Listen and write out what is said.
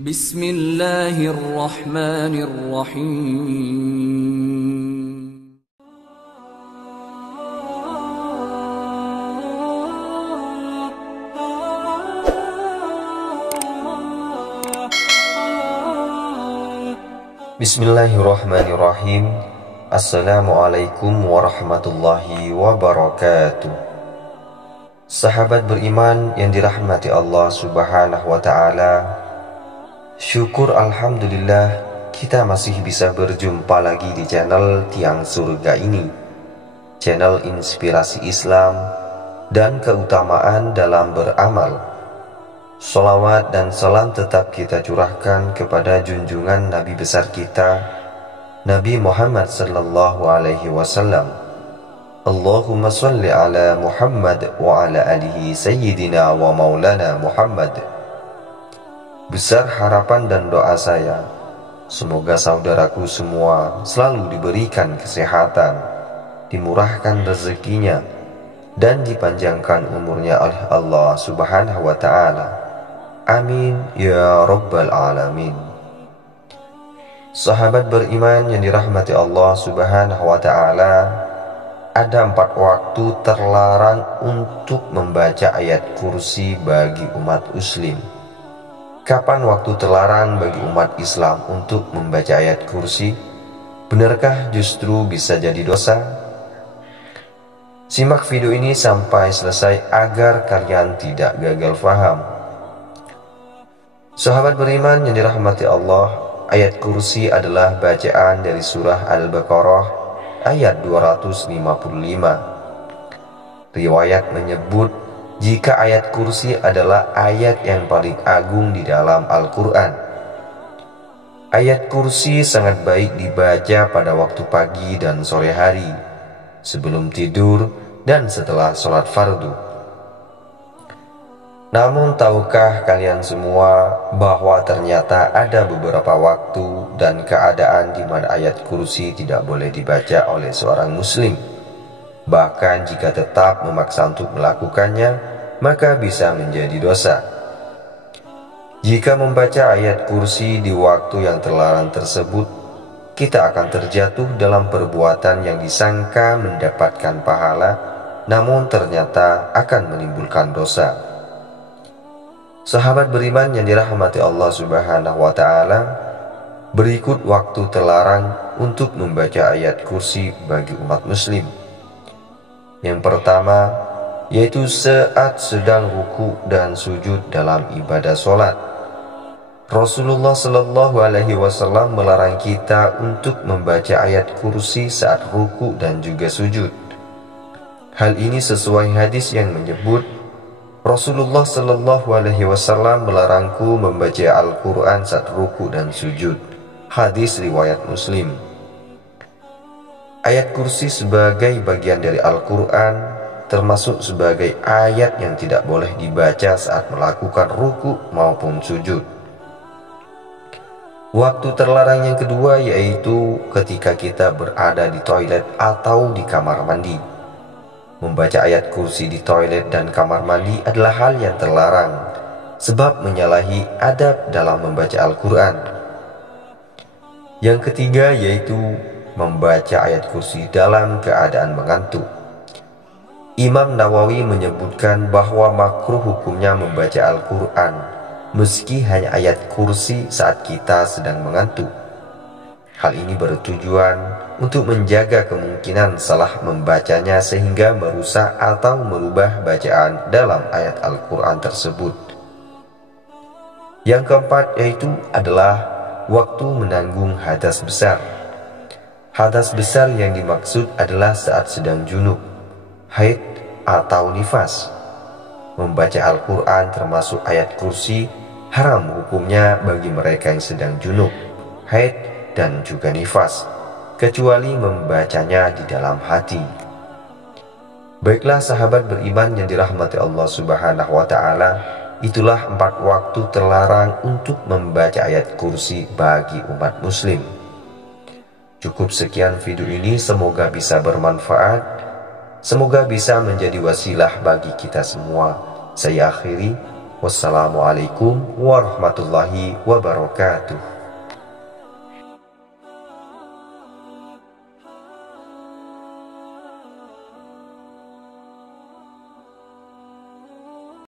Bismillahirrahmanirrahim. Bismillahirrahmanirrahim. Assalamualaikum warahmatullahi wabarakatuh. Sahabat beriman yang dirahmati Allah subhanahu wa ta'ala, syukur alhamdulillah kita masih bisa berjumpa lagi di channel Tiang Surga ini, channel inspirasi Islam dan keutamaan dalam beramal. Sholawat dan salam tetap kita curahkan kepada junjungan Nabi besar kita, Nabi Muhammad sallallahu alaihi wasallam. Allahumma salli ala Muhammad wa ala alihi sayyidina wa maulana Muhammad. Besar harapan dan doa saya, semoga saudaraku semua selalu diberikan kesehatan, dimurahkan rezekinya, dan dipanjangkan umurnya oleh Allah subhanahu wa ta'ala. Amin ya rabbal alamin. Sahabat beriman yang dirahmati Allah subhanahu wa ta'ala, ada 4 waktu terlarang untuk membaca ayat kursi bagi umat muslim. Kapan waktu terlarang bagi umat Islam untuk membaca ayat kursi? Benarkah justru bisa jadi dosa? Simak video ini sampai selesai agar kalian tidak gagal faham. Sahabat beriman yang dirahmati Allah, ayat kursi adalah bacaan dari surah Al-Baqarah ayat 255. Riwayat menyebut jika ayat kursi adalah ayat yang paling agung di dalam Al-Quran. Ayat kursi sangat baik dibaca pada waktu pagi dan sore hari, sebelum tidur dan setelah sholat fardu. Namun tahukah kalian semua bahwa ternyata ada beberapa waktu dan keadaan di mana ayat kursi tidak boleh dibaca oleh seorang muslim? Bahkan jika tetap memaksa untuk melakukannya, maka bisa menjadi dosa. Jika membaca ayat kursi di waktu yang terlarang tersebut, kita akan terjatuh dalam perbuatan yang disangka mendapatkan pahala, namun ternyata akan menimbulkan dosa. Sahabat beriman yang dirahmati Allah subhanahu wa ta'ala, berikut waktu terlarang untuk membaca ayat kursi bagi umat muslim. Yang pertama, yaitu saat sedang ruku dan sujud dalam ibadah sholat. Rasulullah sallallahu alaihi wasallam melarang kita untuk membaca ayat kursi saat ruku dan juga sujud. Hal ini sesuai hadis yang menyebut, Rasulullah sallallahu alaihi wasallam melarangku membaca Al-Quran saat ruku dan sujud. Hadis riwayat Muslim. Ayat kursi sebagai bagian dari Al-Quran, termasuk sebagai ayat yang tidak boleh dibaca saat melakukan ruku maupun sujud. Waktu terlarang yang kedua yaitu ketika kita berada di toilet atau di kamar mandi. Membaca ayat kursi di toilet dan kamar mandi adalah hal yang terlarang, sebab menyalahi adab dalam membaca Al-Quran. Yang ketiga yaitu membaca ayat kursi dalam keadaan mengantuk. Imam Nawawi menyebutkan bahwa makruh hukumnya membaca Al-Quran meski hanya ayat kursi saat kita sedang mengantuk. Hal ini bertujuan untuk menjaga kemungkinan salah membacanya sehingga merusak atau merubah bacaan dalam ayat Al-Quran tersebut. Yang keempat yaitu adalah waktu menanggung hadas besar. Hadas besar yang dimaksud adalah saat sedang junub, haid atau nifas. Membaca Al-Quran termasuk ayat kursi haram hukumnya bagi mereka yang sedang junub, haid dan juga nifas, kecuali membacanya di dalam hati. Baiklah sahabat beriman yang dirahmati Allah subhanahu wa ta'ala, itulah 4 waktu terlarang untuk membaca ayat kursi bagi umat muslim. Cukup sekian video ini, semoga bisa bermanfaat, semoga bisa menjadi wasilah bagi kita semua. Saya akhiri, Wassalamualaikum warahmatullahi wabarakatuh.